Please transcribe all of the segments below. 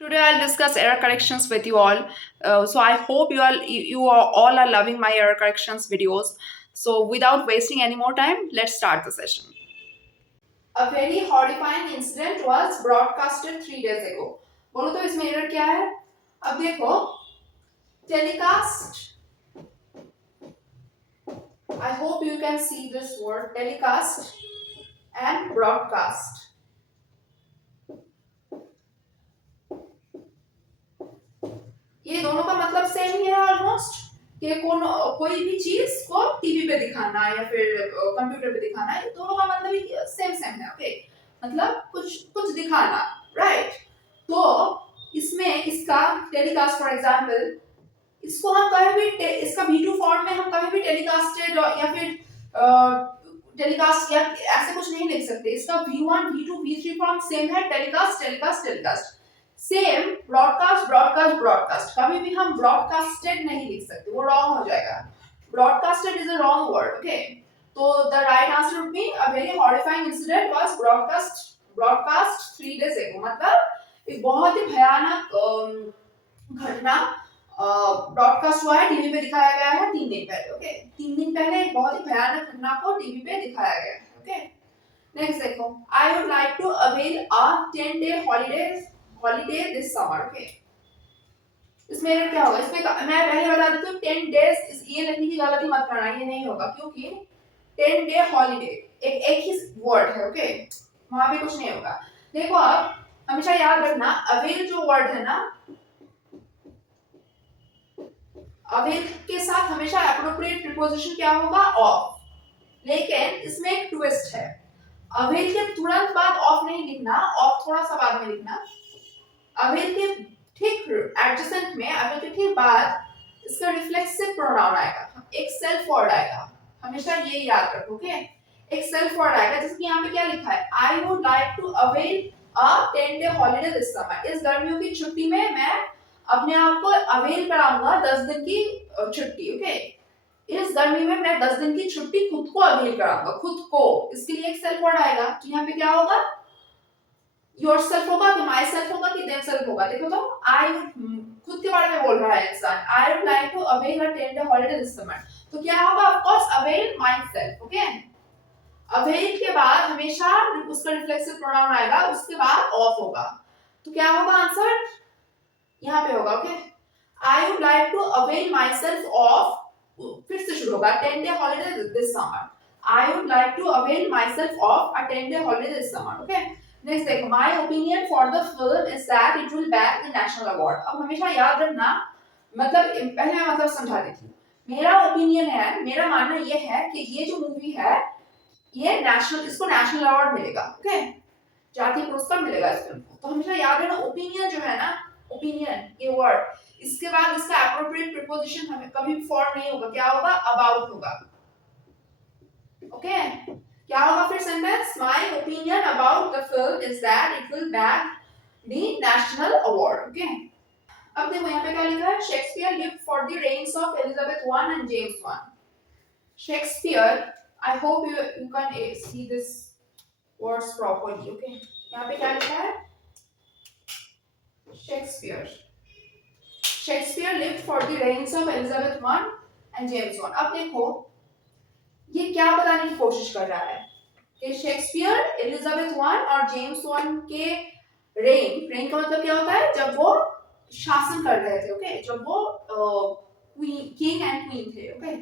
Today I'll discuss error corrections with you all. So I hope you all are loving my error corrections videos. So without wasting any more time, let's start the session. A very horrifying incident was broadcasted 3 days ago. बोलो तो इसमें error क्या है? अब देखो telecast. I hope you can see this word telecast and broadcast. ये दोनों का मतलब सेम ही है ऑलमोस्ट कि कोई भी चीज को टीवी पे दिखाना या फिर कंप्यूटर पे दिखाना, ये दोनों का मतलब ही सेम सेम है। ओके, मतलब कुछ कुछ दिखाना, राइट। तो इसमें इसका टेलीकास्ट फॉर एग्जांपल, इसको हम कहीं भी इसका V2 फॉर्म में हम कहीं भी टेलीकास्टेड या फिर टेलीकास्ट या ऐसे कुछ नहीं लिख सकते। इसका V1 V2 V3 form same है, telecast telecast telecast same. Broadcast broadcast broadcast, कभी भी हम ब्रॉडकास्टेड नहीं लिख सकते, वो रॉन्ग हो जाएगा। Broadcasted is a wrong word. Okay, तो the right answer would be a very horrifying incident was broadcast 3 days ago। मतलब एक बहुत ही भयानक घटना ब्रॉडकास्ट हुआ है, टीवी पे दिखाया गया है 3 दिन पहले। ओके, 3 दिन पहले एक बहुत ही भयानक घटना को टीवी पे दिखाया गया है। ओके, नेक्स्ट देखो, I would like to avail a 10-day holiday this summer. Okay, इसमें क्या होगा? इसमें मैं पहले बता देती हूँ 10 days, ये लिखने की गलती मत करना, ये नहीं होगा क्योंकि 10-day हॉलीडे एक ही वर्ड है। ओके, वहां भी कुछ नहीं होगा। देखो अब हमेशा याद रखना, अवेल जो वर्ड है ना, अवेल के साथ हमेशा एप्रोप्रिएट प्रीपोजिशन क्या होगा? ऑफ। लेकिन इसमें एक ट्विस्ट है, अवेल के तुरंत बाद ऑफ नहीं लिखना, ऑफ थोड़ा सा बाद में लिखना। अवेल के ठीक एडजेसेंट में, अवेल के ठीक बाद इसका रिफ्लेक्सिव प्रोनाउन आएगा, एक सेल्फ वर्ड आएगा। हमेशा ये याद रखो। ओके, एक सेल्फ वर्ड आएगा, जैसे कि यहाँ पे क्या लिखा है, I would like to avail a 10-day holiday this summer. इस गर्मियों की छुट्टी में मैं अपने आप को अवेल कराऊंगा 10 दिन की छुट्टी। ओके, इस गर्मी में मैं 10 दिन की छुट्टी खुद को अवेल कराऊंगा, खुद को। इसके लिए एक सेल्फ वर्ड आएगा, तो यहाँ पे क्या होगा? योरसेल्फ होगा कि माई सेल्फ होगा कि देमसेल्फ होगा? देखो तो, आई खुद के बारे में बोल रहा है इंसान। I would like to avail a 10-day holiday this summer, तो क्या होगा? Of course avail myself. Okay, avail के बाद हमेशा उसका रिफ्लेक्सिव प्रोनाउन आएगा, उसके बाद ऑफ होगा, तो क्या होगा आंसर? यहाँ पे होगा। Okay, I would like to avail myself of, फिर से शुरू होगा, 10-day holiday this summer. I would like to avail myself of a 10-day holiday this summer. Okay, next देखो, my opinion for the film is that it will bag the national award. अब हमेशा याद रखना, मतलब पहले मैं मतलब समझा देती हूँ। मेरा ओपिनियन है, मेरा मानना ये है कि ये जो मूवी है, ये नेशनल, इसको नेशनल अवार्ड मिलेगा। ओके, जातीय पुरस्कार मिलेगा इस फिल्म को। तो हमेशा याद रखना, ओपिनियन जो है ना, ओपिनियन ये वर्ड, इसके बाद इसका एप्रोप्रिएट प्रीपोजिशन हमें कभी भी फॉर नहीं होगा, क्या होगा? अबाउट होगा। ओके, क्या होगा फिर sentence? My opinion about the film is that it will bag the national award. Okay, अब देखो यहाँ पे क्या लिखा है, Shakespeare lived for the reigns of Elizabeth 1 and James 1। Shakespeare, I hope you can see this words properly. Okay, यहाँ पे क्या लिखा है? Shakespeare lived for the reigns of Elizabeth 1 and James 1। अब देखो ये क्या बताने की कोशिश कर रहा है कि शेक्सपियर एलिजाबेथ 1 और जेम्स 1 के रेन का मतलब क्या होता है? जब वो शासन कर रहे थे। ओके, जब वो किंग एंड क्वीन थे। ओके,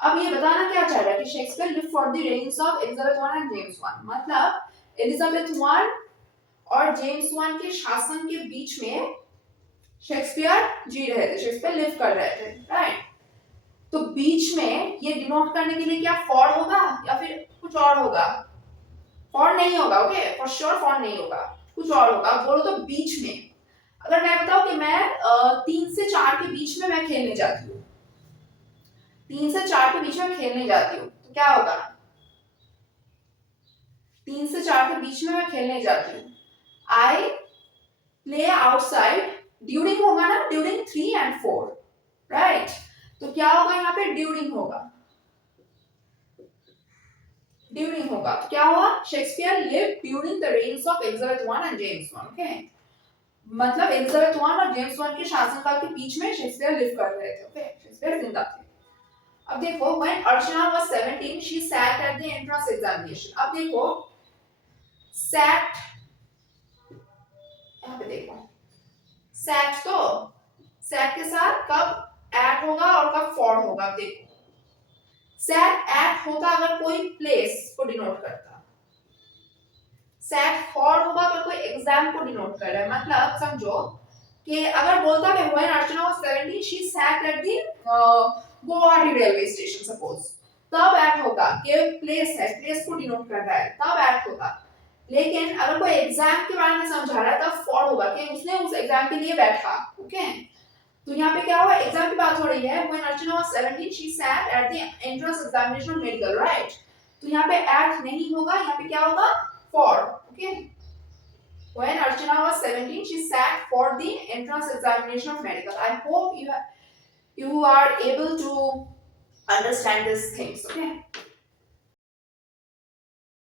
अब ये बताना क्या चाह रहा है कि Shakespeare lived for the reigns of Elizabeth 1 and James 1, मतलब एलिजाबेथ 1 और जेम्स 1 के शासन के बीच में शेक्सपियर जी रहे थे, शेक्सपियर लिव कर रहे थे, राइट। तो बीच में ये डिनोट करने के लिए क्या फॉर होगा या फिर कुछ और होगा? फॉर नहीं होगा। ओके, फॉर श्योर फॉर नहीं होगा, कुछ और होगा। बोलो तो बीच में, अगर मैं बताऊं कि मैं 3 से 4 के बीच में मैं खेलने जाती हूँ, 3 से 4 के बीच में खेलने जाती हूँ, तो क्या होगा? 3 से 4 के बीच में मैं खेलने जाती हूँ, आई प्ले आउटसाइड ड्यूरिंग होगा ना, ड्यूरिंग 3 and 4, राइट। तो क्या होगा यहाँ पे? ड्यूरिंग होगा, ड्यूरिंग होगा। तो क्या हुआ? Shakespeare lived during the reigns of Elizabeth 1 and James 1। Okay, मतलब एलिजाबेथ वन और जेम्स वन के शासनकाल के बीच में शेक्सपियर लिव कर रहे थे। ओके, शेक्सपियर जिंदा थे। अब देखो, when Archana was 17 she sat at the entrance examination। अब देखो sat, यहाँ पे देखो sat, तो sat के साथ कब at होगा और कब for होगा। देखो sat at होता अगर कोई प्लेस को डिनोट करता, sat for होगा अगर कोई एग्जाम को डिनोट कर रहा है। मतलब समझो कि अगर बोलता है when Archana was 17 she sat at the Guwahati railway station suppose, तब एट होगा कि प्लेस है, प्लेस को डिनोट कर रहा है, तब एट होगा। लेकिन अगर कोई एग्जाम के बारे में समझा रहा है तब फॉर होगा कि उसने उस एग्जाम के लिए बैठा। ओके, तो यहाँ पे क्या हुआ, एग्जाम की बात हो रही है। when Archana was 17 she sat at the entrance examination of medical, right? तो यहाँ पे at नहीं होगा, यहाँ पे क्या होगा, for। Okay, when Archana was 17 she sat for the entrance examination of medical। I hope you are able to understand these things। Okay,